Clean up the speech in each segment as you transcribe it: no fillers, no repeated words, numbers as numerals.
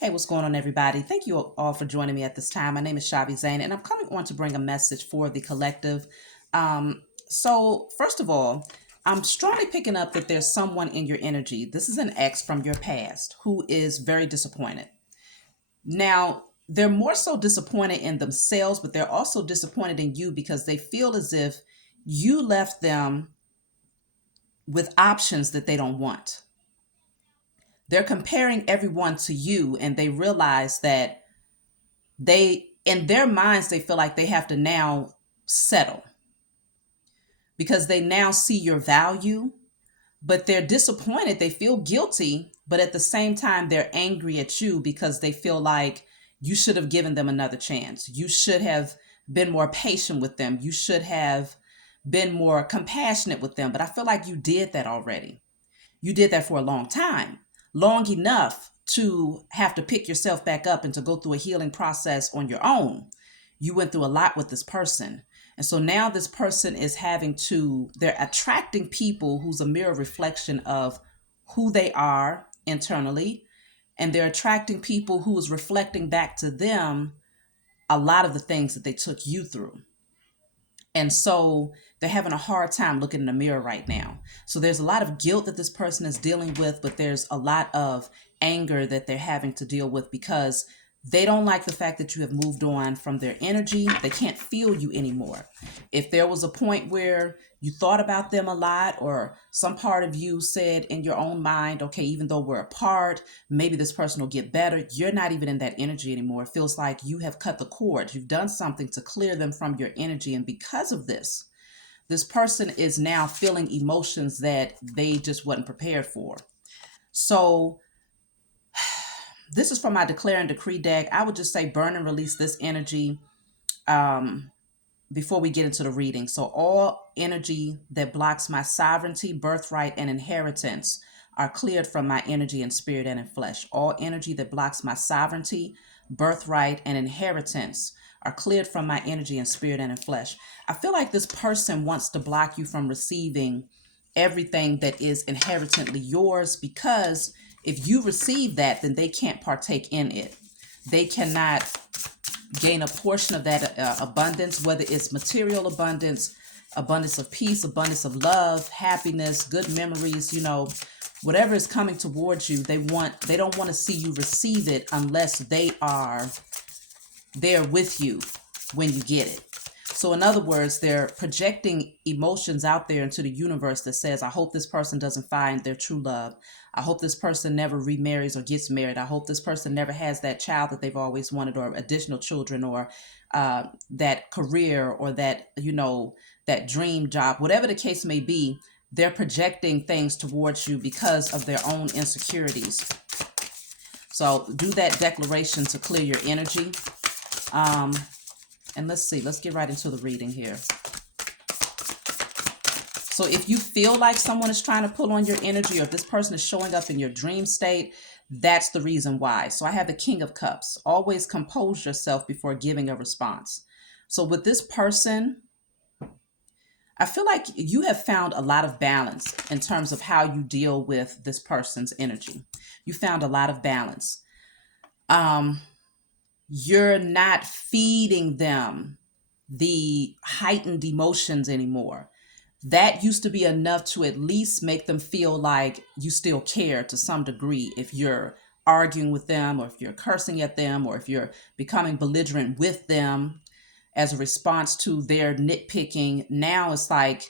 Hey, what's going on, everybody? Thank you all for joining me at this time. My name is Shavi Zane, and I'm coming on to bring a message for the collective. First of all, I'm strongly picking up that there's someone in your energy. This is an ex from your past who is very disappointed. Now, they're more so disappointed in themselves, but they're also disappointed in you because they feel as if you left them with options that they don't want. They're comparing everyone to you, and they realize that in their minds, they feel like they have to now settle because they now see your value, but they're disappointed. They feel guilty, but at the same time, they're angry at you because they feel like you should have given them another chance. You should have been more patient with them. You should have been more compassionate with them. But I feel like you did that already. You did that for a long time, long enough to have to pick yourself back up and to go through a healing process on your own. You went through a lot with this person. And so now this person is they're attracting people who's a mirror reflection of who they are internally. And they're attracting people who is reflecting back to them a lot of the things that they took you through. And so they're having a hard time looking in the mirror right now. So there's a lot of guilt that this person is dealing with, but there's a lot of anger that they're having to deal with because they don't like the fact that you have moved on from their energy. They can't feel you anymore. If there was a point where you thought about them a lot, or some part of you said in your own mind, okay, even though we're apart, maybe this person will get better. You're not even in that energy anymore. It feels like you have cut the cord. You've done something to clear them from your energy. And because of this person is now feeling emotions that they just wasn't prepared for. So this is from my declare and decree deck. I would just say burn and release this energy before we get into the reading. So all energy that blocks my sovereignty, birthright, and inheritance are cleared from my energy and spirit and in flesh. All energy that blocks my sovereignty, birthright, and inheritance are cleared from my energy and spirit and in flesh. I feel like this person wants to block you from receiving everything that is inherently yours, because if you receive that, then they can't partake in it. They cannot gain a portion of that abundance, whether it's material abundance, abundance of peace, abundance of love, happiness, good memories, whatever is coming towards you. They don't want to see you receive it unless they are there with you when you get it. So in other words, they're projecting emotions out there into the universe that says, I hope this person doesn't find their true love. I hope this person never remarries or gets married. I hope this person never has that child that they've always wanted, or additional children, or that career, or that, that dream job, whatever the case may be. They're projecting things towards you because of their own insecurities. So do that declaration to clear your energy. And let's get right into the reading here. So if you feel like someone is trying to pull on your energy, or if this person is showing up in your dream state, that's the reason why. So I have the King of Cups. Always compose yourself before giving a response. So with this person, I feel like you have found a lot of balance in terms of how you deal with this person's energy. You found a lot of balance. You're not feeding them the heightened emotions anymore. That used to be enough to at least make them feel like you still care to some degree. If you're arguing with them, or if you're cursing at them, or if you're becoming belligerent with them as a response to their nitpicking, now it's like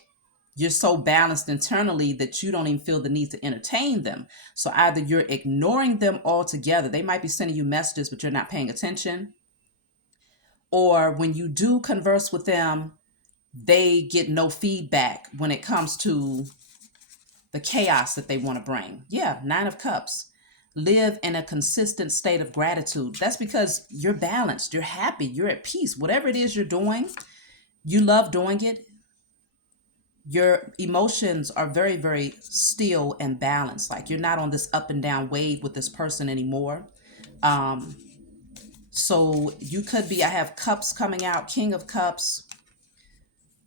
you're so balanced internally that you don't even feel the need to entertain them. So either you're ignoring them altogether. They might be sending you messages, but you're not paying attention. Or when you do converse with them, they get no feedback when it comes to the chaos that they want to bring. Yeah, Nine of Cups. Live in a consistent state of gratitude. That's because you're balanced, you're happy, you're at peace. Whatever it is you're doing, you love doing it. Your emotions are very, very still and balanced. Like you're not on this up and down wave with this person anymore. So you could be, I have Cups coming out, King of Cups,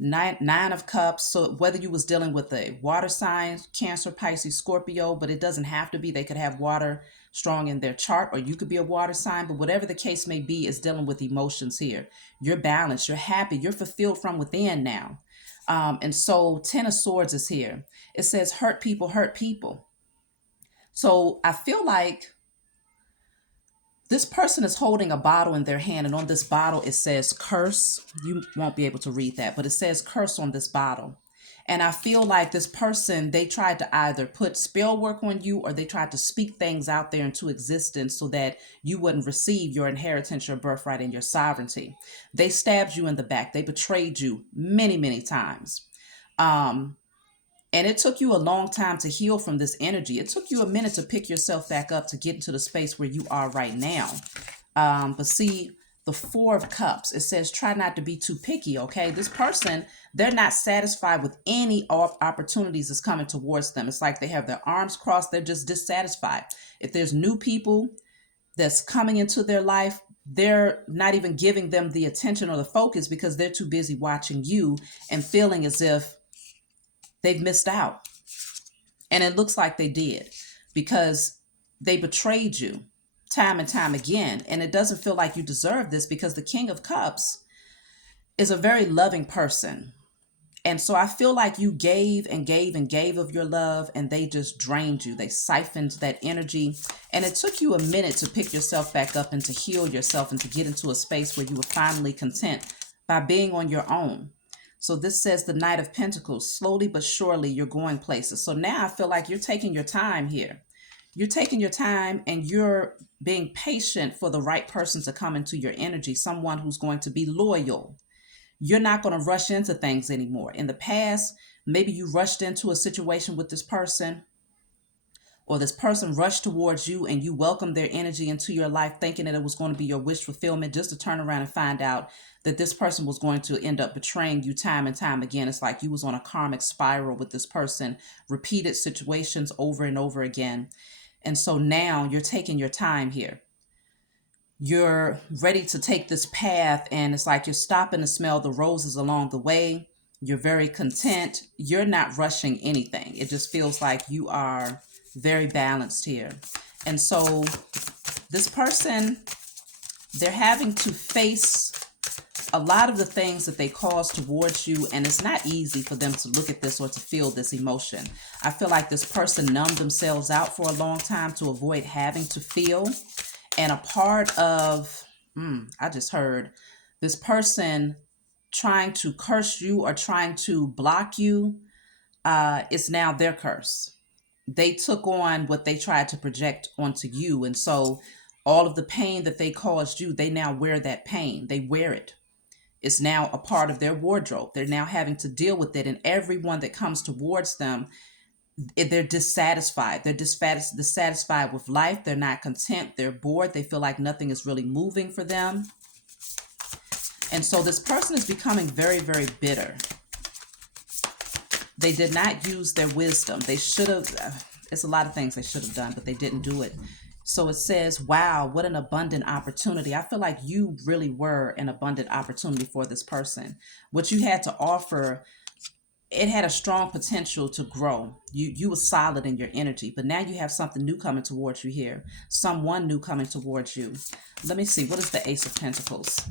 Nine of Cups. So whether you was dealing with a water sign, Cancer, Pisces, Scorpio, but it doesn't have to be. They could have water strong in their chart, or you could be a water sign. But whatever the case may be, is dealing with emotions here. You're balanced. You're happy. You're fulfilled from within now. And so 10 of Swords is here. It says hurt people hurt people. So I feel like this person is holding a bottle in their hand, and on this bottle it says curse. You won't be able to read that, but it says curse on this bottle. And I feel like this person, they tried to either put spell work on you, or they tried to speak things out there into existence so that you wouldn't receive your inheritance, your birthright, and your sovereignty. They stabbed you in the back. They betrayed you many, many times. Um, and it took you a long time to heal from this energy. It took you a minute to pick yourself back up to get into the space where you are right now. But see, the Four of Cups, it says try not to be too picky, okay? This person, they're not satisfied with any opportunities that's coming towards them. It's like they have their arms crossed. They're just dissatisfied. If there's new people that's coming into their life, they're not even giving them the attention or the focus because they're too busy watching you and feeling as if they've missed out. And it looks like they did, because they betrayed you time and time again. And it doesn't feel like you deserve this, because the King of Cups is a very loving person. And so I feel like you gave and gave and gave of your love, and they just drained you. They siphoned that energy. And it took you a minute to pick yourself back up and to heal yourself and to get into a space where you were finally content by being on your own. So this says the Knight of Pentacles, slowly but surely you're going places. So now I feel like you're taking your time here. You're taking your time, and you're being patient for the right person to come into your energy, someone who's going to be loyal. You're not going to rush into things anymore. In the past, maybe you rushed into a situation with this person, or this person rushed towards you and you welcomed their energy into your life thinking that it was going to be your wish fulfillment, just to turn around and find out that this person was going to end up betraying you time and time again. It's like you was on a karmic spiral with this person, repeated situations over and over again. And so now you're taking your time here. You're ready to take this path, and it's like you're stopping to smell the roses along the way. You're very content. You're not rushing anything. It just feels like you are very balanced here. And so this person, they're having to face a lot of the things that they cause towards you, and it's not easy for them to look at this or to feel this emotion. I feel like this person numbed themselves out for a long time to avoid having to feel. And a part of, I just heard this person trying to curse you or trying to block you, is now their curse. They took on what they tried to project onto you. And so all of the pain that they caused you, they now wear that pain. They wear it. It's now a part of their wardrobe. They're now having to deal with it. And everyone that comes towards them, they're dissatisfied. They're dissatisfied with life. They're not content. They're bored. They feel like nothing is really moving for them. And so this person is becoming very, very bitter. They did not use their wisdom. They should have, it's a lot of things they should have done, but they didn't do it. So it says, wow, what an abundant opportunity. I feel like you really were an abundant opportunity for this person. What you had to offer, it had a strong potential to grow. You were solid in your energy, but now you have something new coming towards you here. Someone new coming towards you. Let me see. What is the Ace of Pentacles?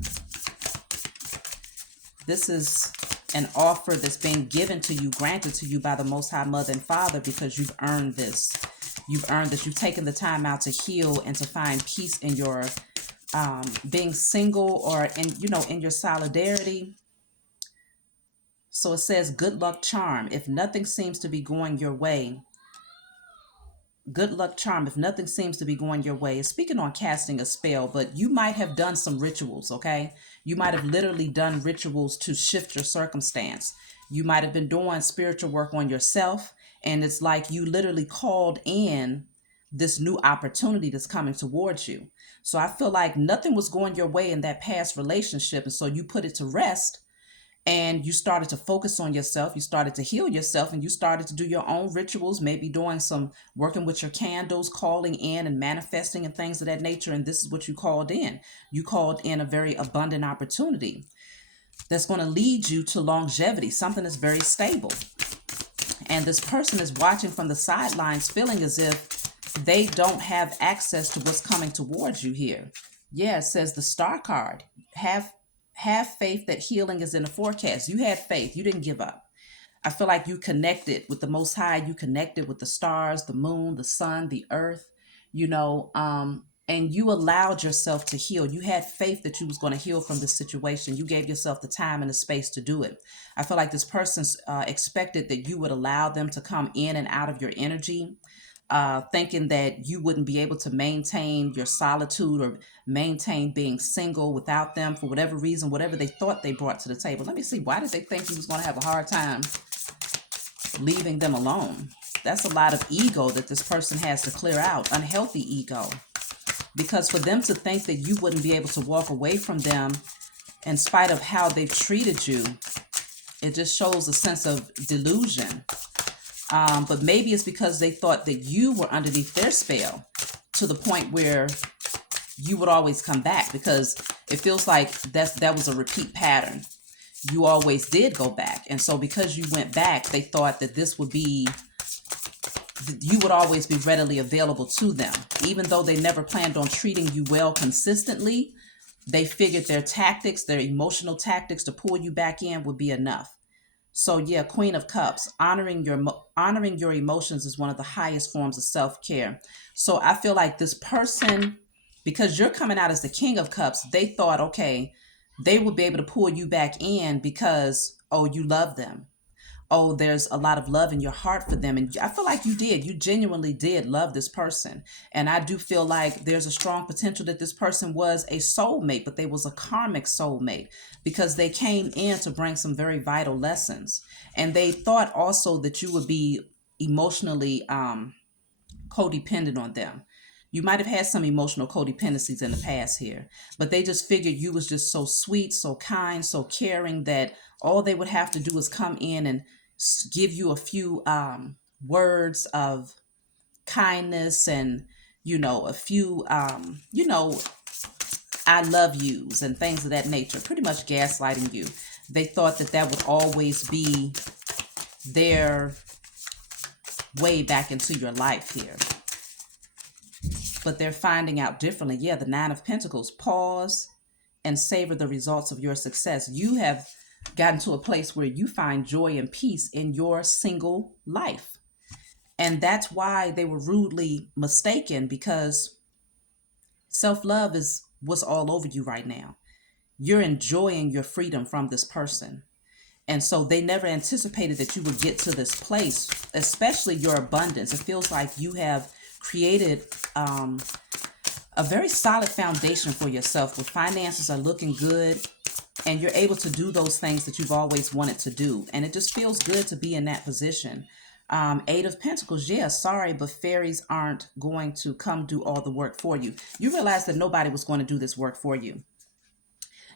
This is an offer that's being given to you, granted to you by the Most High Mother and Father, because you've earned this. You've earned this. You've taken the time out to heal and to find peace in your being single, or in your solidarity. So it says good luck charm. If nothing seems to be going your way, good luck charm. If nothing seems to be going your way, it's speaking on casting a spell, but you might have done some rituals, okay? You might have literally done rituals to shift your circumstance. You might have been doing spiritual work on yourself, and it's like you literally called in this new opportunity that's coming towards you. So I feel like nothing was going your way in that past relationship, and so you put it to rest. And you started to focus on yourself. You started to heal yourself, and you started to do your own rituals, maybe doing some working with your candles, calling in and manifesting and things of that nature. And this is what you called in. You called in a very abundant opportunity. that's going to lead you to longevity, something that's very stable. And this person is watching from the sidelines, feeling as if they don't have access to what's coming towards you here. Yeah, it says the star card. Have faith that healing is in the forecast. You had faith. You didn't give up. I feel like you connected with the Most High. You connected with the stars, the moon, the sun, the earth, and you allowed yourself to heal. You had faith that you was going to heal from this situation. You gave yourself the time and the space to do it. I feel like this person expected that you would allow them to come in and out of your energy, thinking that you wouldn't be able to maintain your solitude or maintain being single without them for whatever reason, whatever they thought they brought to the table. Let me see. Why did they think you was going to have a hard time leaving them alone? That's a lot of ego that this person has to clear out, unhealthy ego. Because for them to think that you wouldn't be able to walk away from them in spite of how they've treated you, it just shows a sense of delusion. But maybe it's because they thought that you were underneath their spell to the point where you would always come back, because it feels like that was a repeat pattern. You always did go back. And so because you went back, they thought that you would always be readily available to them. Even though they never planned on treating you well consistently, they figured their tactics, their emotional tactics to pull you back in would be enough. So yeah, Queen of Cups, honoring your emotions is one of the highest forms of self-care. So I feel like this person, because you're coming out as the King of Cups, they thought, okay, they would be able to pull you back in because, oh, you love them. Oh, there's a lot of love in your heart for them. And I feel like you did. You genuinely did love this person. And I do feel like there's a strong potential that this person was a soulmate, but they was a karmic soulmate because they came in to bring some very vital lessons. And they thought also that you would be emotionally codependent on them. You might have had some emotional codependencies in the past here, but they just figured you was just so sweet, so kind, so caring that all they would have to do is come in and give you a few words of kindness and, a few, I love yous and things of that nature, pretty much gaslighting you. They thought that would always be their way back into your life here. But they're finding out differently. Yeah, the Nine of Pentacles. Pause and savor the results of your success. You have gotten to a place where you find joy and peace in your single life. And that's why they were rudely mistaken, because self-love is what's all over you right now. You're enjoying your freedom from this person. And so they never anticipated that you would get to this place, especially your abundance. It feels like you have created a very solid foundation for yourself where finances are looking good and you're able to do those things that you've always wanted to do. And it just feels good to be in that position. Eight of Pentacles, yeah, sorry, but fairies aren't going to come do all the work for you. You realize that nobody was going to do this work for you.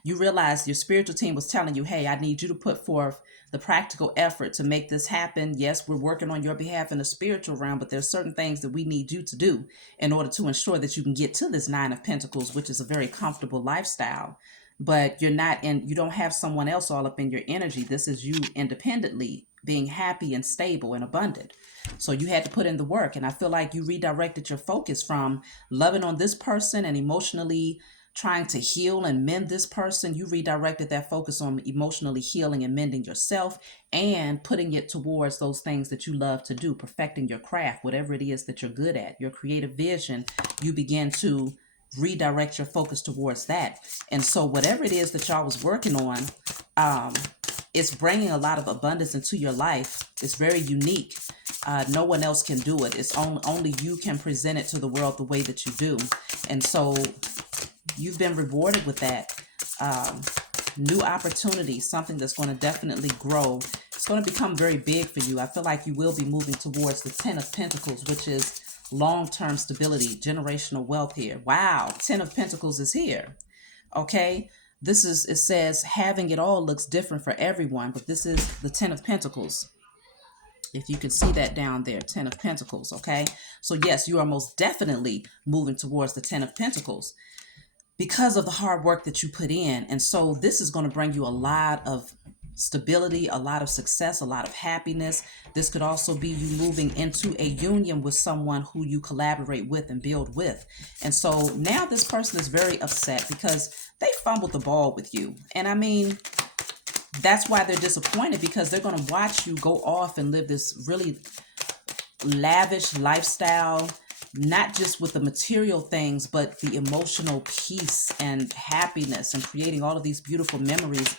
You realize your spiritual team was telling you, hey, I need you to put forth the practical effort to make this happen. Yes, we're working on your behalf in the spiritual realm, but there's certain things that we need you to do in order to ensure that you can get to this Nine of Pentacles, which is a very comfortable lifestyle. But you don't have someone else all up in your energy. This is you independently being happy and stable and abundant. So you had to put in the work. And I feel like you redirected your focus from loving on this person and emotionally trying to heal and mend this person. You redirected that focus on emotionally healing and mending yourself and putting it towards those things that you love to do, perfecting your craft, whatever it is that you're good at, your creative vision. You begin to redirect your focus towards that. And so whatever it is that y'all was working on, it's bringing a lot of abundance into your life. It's very unique. No one else can do it. It's only you can present it to the world the way that you do. And so you've been rewarded with that new opportunity, something that's going to definitely grow. It's going to become very big for you. I feel like you will be moving towards the Ten of Pentacles, which is long-term stability, generational wealth here. Wow, Ten of Pentacles is here. Okay, it says having it all looks different for everyone, but this is the Ten of Pentacles. If you can see that down there, Ten of Pentacles, okay? So yes, you are most definitely moving towards the Ten of Pentacles. because of the hard work that you put in. And so this is going to bring you a lot of stability, a lot of success, a lot of happiness. This could also be you moving into a union with someone who you collaborate with and build with. And so now this person is very upset because they fumbled the ball with you. And I mean, that's why they're disappointed, because they're going to watch you go off and live this really lavish lifestyle, not just with the material things, but the emotional peace and happiness and creating all of these beautiful memories.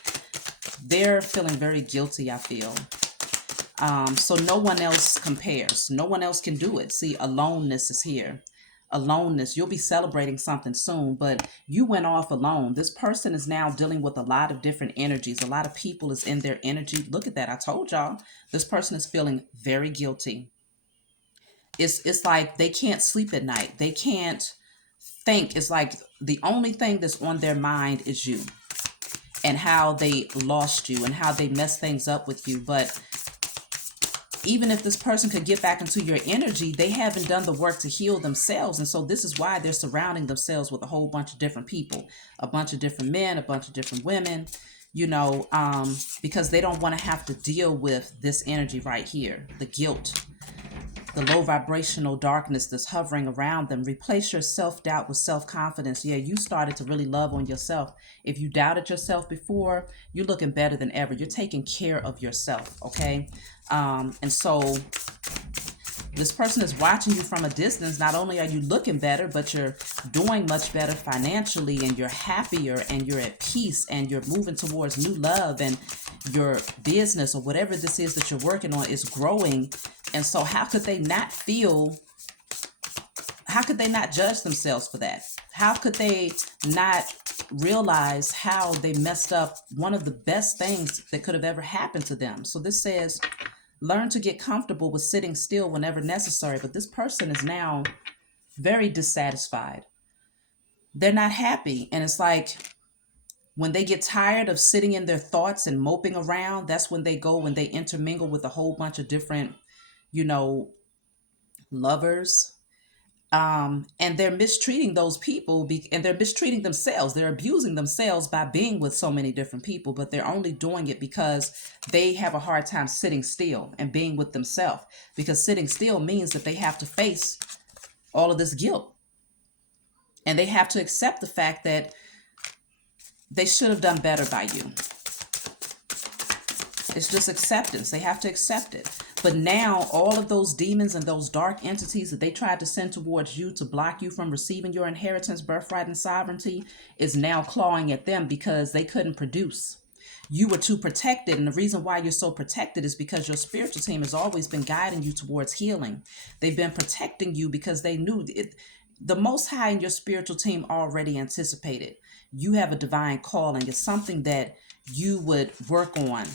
They're feeling very guilty, I feel. So no one else compares. No one else can do it. See, aloneness is here. Aloneness. You'll be celebrating something soon, but you went off alone. This person is now dealing with a lot of different energies. A lot of people is in their energy. Look at that. I told y'all. This person is feeling very guilty. It's like they can't sleep at night. They can't think. It's like the only thing that's on their mind is you and how they lost you and how they messed things up with you. But even if this person could get back into your energy, they haven't done the work to heal themselves. And so this is why they're surrounding themselves with a whole bunch of different people, a bunch of different men, a bunch of different women, because they don't want to have to deal with this energy right here, the guilt, the low vibrational darkness that's hovering around them. Replace your self-doubt with self-confidence. Yeah, you started to really love on yourself. If you doubted yourself before, you're looking better than ever. You're taking care of yourself, okay? And so this person is watching you from a distance. Not only are you looking better, but you're doing much better financially, and you're happier, and you're at peace, and you're moving towards new love, and your business or whatever this is that you're working on is growing. And so how could they not judge themselves for that? How could they not realize how they messed up one of the best things that could have ever happened to them? So this says, learn to get comfortable with sitting still whenever necessary. But this person is now very dissatisfied. They're not happy. And it's like when they get tired of sitting in their thoughts and moping around, that's when they go and they intermingle with a whole bunch of different, lovers. And they're mistreating those people, and they're mistreating themselves. They're abusing themselves by being with so many different people, but they're only doing it because they have a hard time sitting still and being with themselves, because sitting still means that they have to face all of this guilt, and they have to accept the fact that they should have done better by you. It's just acceptance. They have to accept it. But now all of those demons and those dark entities that they tried to send towards you to block you from receiving your inheritance, birthright, and sovereignty is now clawing at them because they couldn't produce. You were too protected. And the reason why you're so protected is because your spiritual team has always been guiding you towards healing. They've been protecting you because they knew it. The Most High and your spiritual team already anticipated. You have a divine calling. It's something that you would work on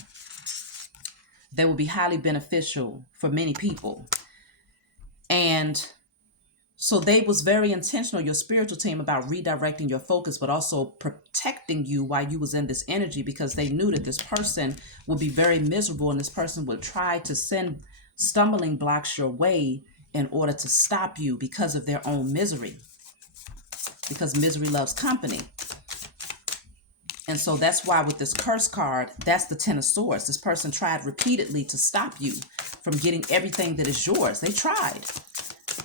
that would be highly beneficial for many people. And so they was very intentional, your spiritual team, about redirecting your focus, but also protecting you while you was in this energy, because they knew that this person would be very miserable, and this person would try to send stumbling blocks your way in order to stop you because of their own misery, because misery loves company. And so that's why with this curse card, that's the Ten of Swords. This person tried repeatedly to stop you from getting everything that is yours. They tried.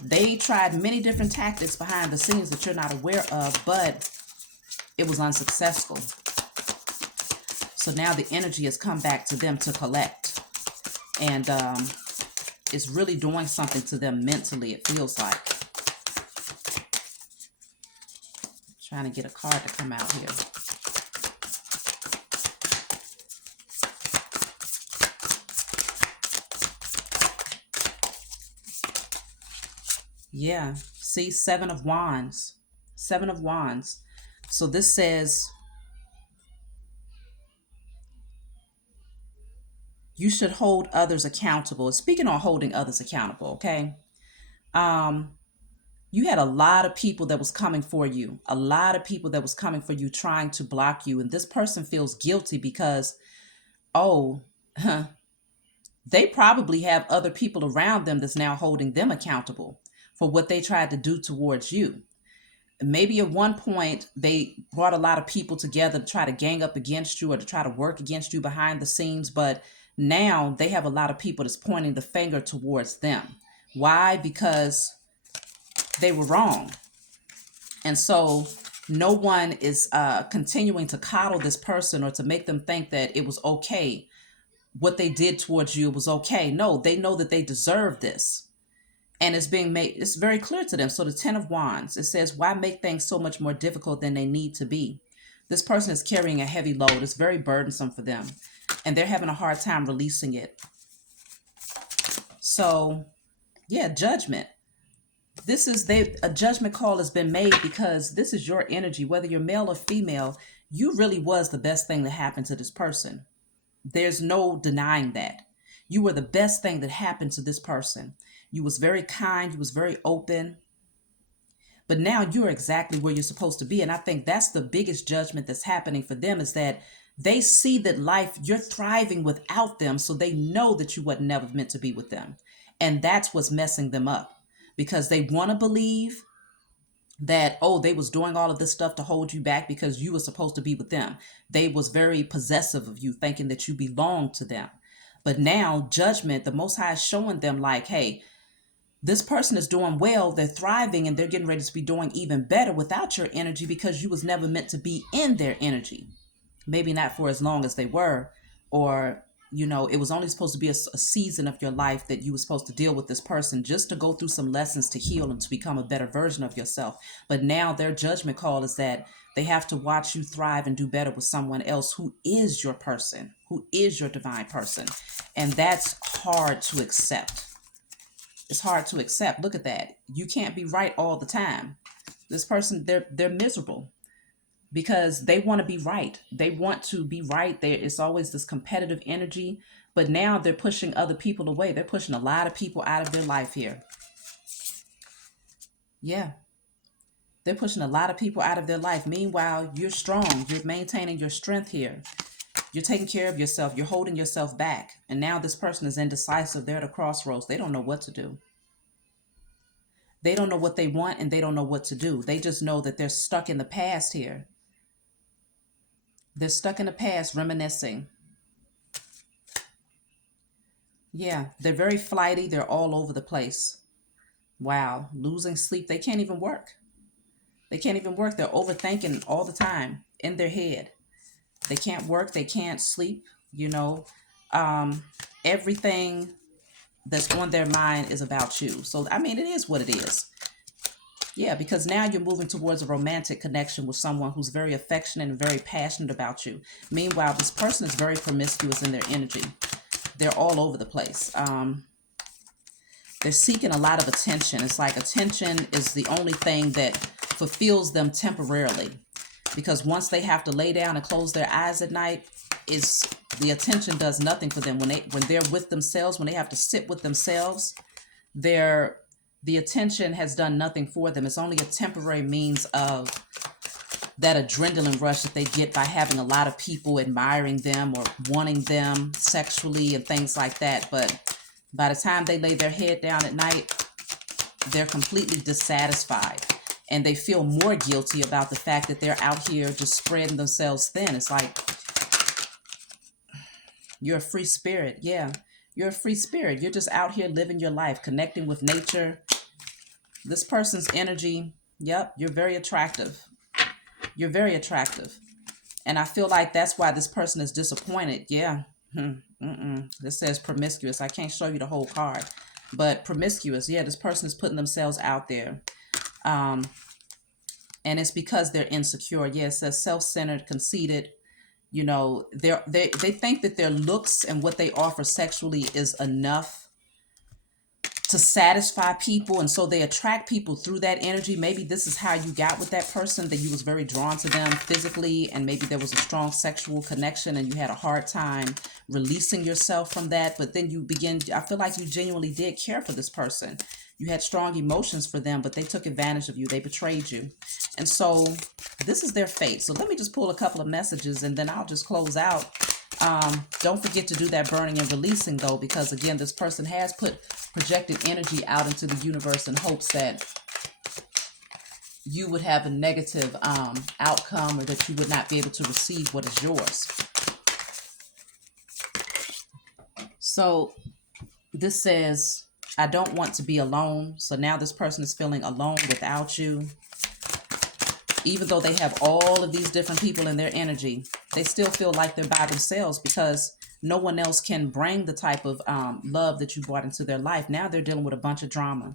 They tried many different tactics behind the scenes that you're not aware of, but it was unsuccessful. So now the energy has come back to them to collect. And it's really doing something to them mentally, it feels like. Trying to get a card to come out here. Yeah, see, Seven of Wands. Seven of Wands. So this says you should hold others accountable. Speaking on holding others accountable, okay? You had a lot of people that was coming for you. A lot of people that was coming for you, trying to block you. And this person feels guilty because, they probably have other people around them that's now holding them accountable for what they tried to do towards you. Maybe at one point they brought a lot of people together to try to gang up against you or to try to work against you behind the scenes, but now they have a lot of people that's pointing the finger towards them. Why? Because they were wrong. And so no one is continuing to coddle this person or to make them think that it was okay. What they did towards you was okay. No, they know that they deserve this. And it's being made, it's very clear to them. So the 10 of Wands, it says, why make things so much more difficult than they need to be? This person is carrying a heavy load. It's very burdensome for them. And they're having a hard time releasing it. So, yeah, judgment. A judgment call has been made because this is your energy, whether you're male or female. You really was the best thing that happened to this person. There's no denying that. You were the best thing that happened to this person. You was very kind, you was very open, but now you're exactly where you're supposed to be. And I think that's the biggest judgment that's happening for them, is that they see that life, you're thriving without them, so they know that you were never meant to be with them. And that's what's messing them up, because they want to believe that, oh, they was doing all of this stuff to hold you back because you were supposed to be with them. They was very possessive of you, thinking that you belonged to them. But now judgment, the Most High is showing them like, hey, this person is doing well, they're thriving, and they're getting ready to be doing even better without your energy, because you was never meant to be in their energy. Maybe not for as long as they were, or it was only supposed to be a season of your life that you were supposed to deal with this person, just to go through some lessons to heal and to become a better version of yourself. But now their judgment call is that they have to watch you thrive and do better with someone else who is your person, who is your divine person. And that's hard to accept. It's hard to accept. Look at that. You can't be right all the time. This person, they're miserable because they want to be right. They want to be right. It's always this competitive energy, but now they're pushing other people away. They're pushing a lot of people out of their life here. Yeah. They're pushing a lot of people out of their life. Meanwhile, you're strong. You're maintaining your strength here. You're taking care of yourself. You're holding yourself back. And now this person is indecisive. They're at a crossroads. They don't know what to do. They don't know what they want, and they don't know what to do. They just know that they're stuck in the past here. They're stuck in the past, reminiscing. Yeah, they're very flighty. They're all over the place. Wow, losing sleep. They can't even work. They can't even work. They're overthinking all the time in their head. They can't work. They can't sleep. Everything that's on their mind is about you. So, I mean, it is what it is. Yeah, because now you're moving towards a romantic connection with someone who's very affectionate and very passionate about you. Meanwhile, this person is very promiscuous in their energy. They're all over the place. They're seeking a lot of attention. It's like attention is the only thing that fulfills them temporarily. Because once they have to lay down and close their eyes at night, the attention does nothing for them. When they're with themselves, when they have to sit with themselves, the attention has done nothing for them. It's only a temporary means of that adrenaline rush that they get by having a lot of people admiring them or wanting them sexually and things like that. But by the time they lay their head down at night, they're completely dissatisfied. And they feel more guilty about the fact that they're out here just spreading themselves thin. It's like, you're a free spirit. Yeah, you're a free spirit. You're just out here living your life, connecting with nature. This person's energy, yep, you're very attractive. You're very attractive. And I feel like that's why this person is disappointed. Yeah. This says promiscuous. I can't show you the whole card. But promiscuous, yeah, this person is putting themselves out there. And it's because they're insecure. Yeah, it says self-centered, conceited. They think that their looks and what they offer sexually is enough to satisfy people, and so they attract people through that energy. Maybe this is how you got with that person, that you was very drawn to them physically, and maybe there was a strong sexual connection and you had a hard time releasing yourself from that. But then I feel like you genuinely did care for this person. You had strong emotions for them, but they took advantage of you. They betrayed you. And so this is their fate. So let me just pull a couple of messages and then I'll just close out. Don't forget to do that burning and releasing, though, because again, this person has put projected energy out into the universe in hopes that you would have a negative outcome, or that you would not be able to receive what is yours. So this says, I don't want to be alone. So now this person is feeling alone without you. Even though they have all of these different people in their energy, they still feel like they're by themselves because no one else can bring the type of love that you brought into their life. Now they're dealing with a bunch of drama.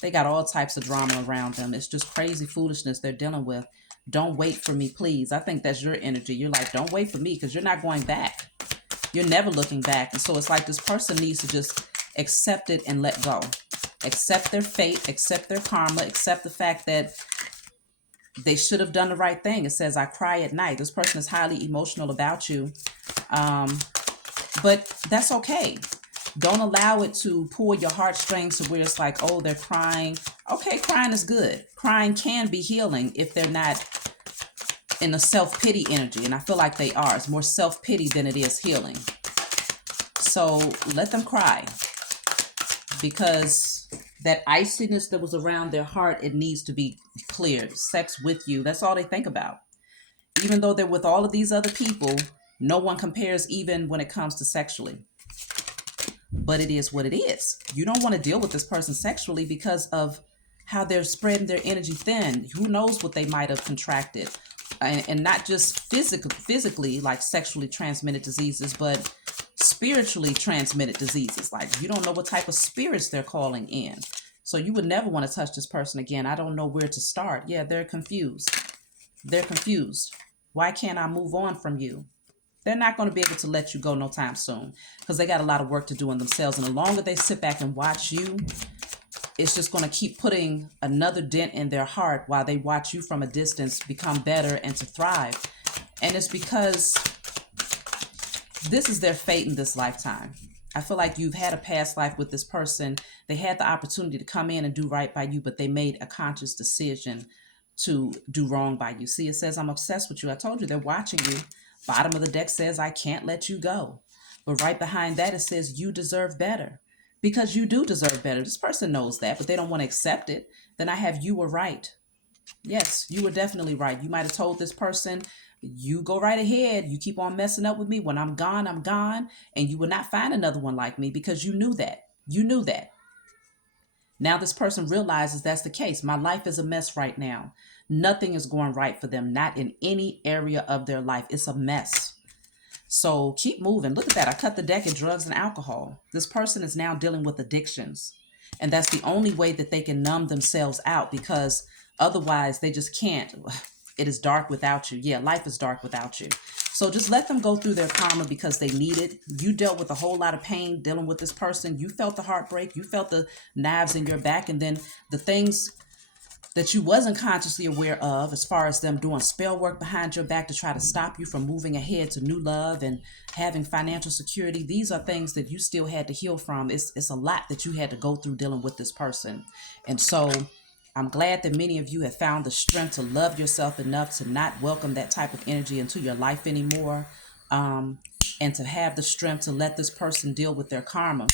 They got all types of drama around them. It's just crazy foolishness they're dealing with. Don't wait for me, please. I think that's your energy. You're like, don't wait for me, because you're not going back. You're never looking back. And so it's like this person needs to just accept it and let go. Accept their fate, accept their karma, accept the fact that they should have done the right thing. It says, I cry at night. This person is highly emotional about you. But that's okay. Don't allow it to pull your heartstrings to where it's like, oh, they're crying. Okay, crying is good. Crying can be healing if they're not in a self-pity energy. And I feel like they are. It's more self-pity than it is healing. So let them cry, because that iciness that was around their heart, it needs to be cleared. Sex with you, that's all they think about. Even though they're with all of these other people, no one compares, even when it comes to sexually. But it is what it is. You don't want to deal with this person sexually because of how they're spreading their energy thin. Who knows what they might have contracted. And not just physically, like sexually transmitted diseases, but spiritually transmitted diseases. Like, you don't know what type of spirits they're calling in. So you would never want to touch this person again. I don't know where to start. Yeah, they're confused. They're confused. Why can't I move on from you? They're not going to be able to let you go no time soon, because they got a lot of work to do on themselves. And the longer they sit back and watch you, it's just going to keep putting another dent in their heart while they watch you from a distance become better and to thrive. And it's because this is their fate in this lifetime. I feel like you've had a past life with this person. They had the opportunity to come in and do right by you, but they made a conscious decision to do wrong by you. See, it says, I'm obsessed with you. I told you they're watching you. Bottom of the deck says, I can't let you go. But right behind that, it says, you deserve better. Because you do deserve better. This person knows that, but they don't want to accept it. Then I have, you were right. Yes, you were definitely right. You might have told this person, you go right ahead. You keep on messing up with me. When I'm gone, I'm gone. And you will not find another one like me, because you knew that. You knew that. Now this person realizes that's the case. My life is a mess right now. Nothing is going right for them, not in any area of their life. It's a mess. So keep moving. Look at that. I cut the deck at drugs and alcohol. This person is now dealing with addictions. And that's the only way that they can numb themselves out, because otherwise they just can't. It is dark without you. Yeah, life is dark without you. So just let them go through their karma, because they need it. You dealt with a whole lot of pain dealing with this person. You felt the heartbreak. You felt the knives in your back. And then the things that you wasn't consciously aware of, as far as them doing spell work behind your back to try to stop you from moving ahead to new love and having financial security. These are things that you still had to heal from. It's a lot that you had to go through dealing with this person. And so I'm glad that many of you have found the strength to love yourself enough to not welcome that type of energy into your life anymore, and to have the strength to let this person deal with their karma.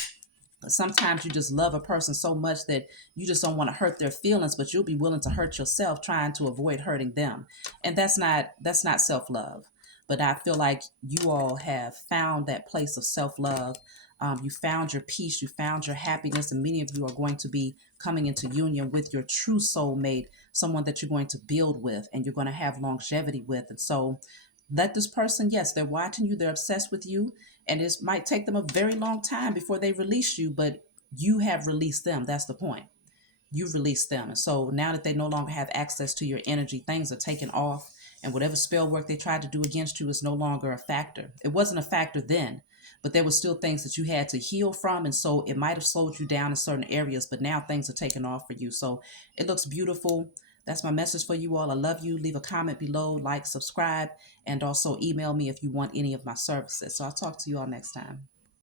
Sometimes you just love a person so much that you just don't want to hurt their feelings, but you'll be willing to hurt yourself trying to avoid hurting them. And that's not self-love. But I feel like you all have found that place of self-love. You found your peace, you found your happiness, and many of you are going to be coming into union with your true soulmate, someone that you're going to build with and you're going to have longevity with. And so let this person, yes, they're watching you, they're obsessed with you, and it might take them a very long time before they release you, but you have released them. That's the point. You've released them. And so now that they no longer have access to your energy, things are taken off, and whatever spell work they tried to do against you is no longer a factor. It wasn't a factor then, but there were still things that you had to heal from. And so it might have slowed you down in certain areas, but now things are taken off for you. So it looks beautiful. That's my message for you all. I love you. Leave a comment below, like, subscribe, and also email me if you want any of my services. So I'll talk to you all next time.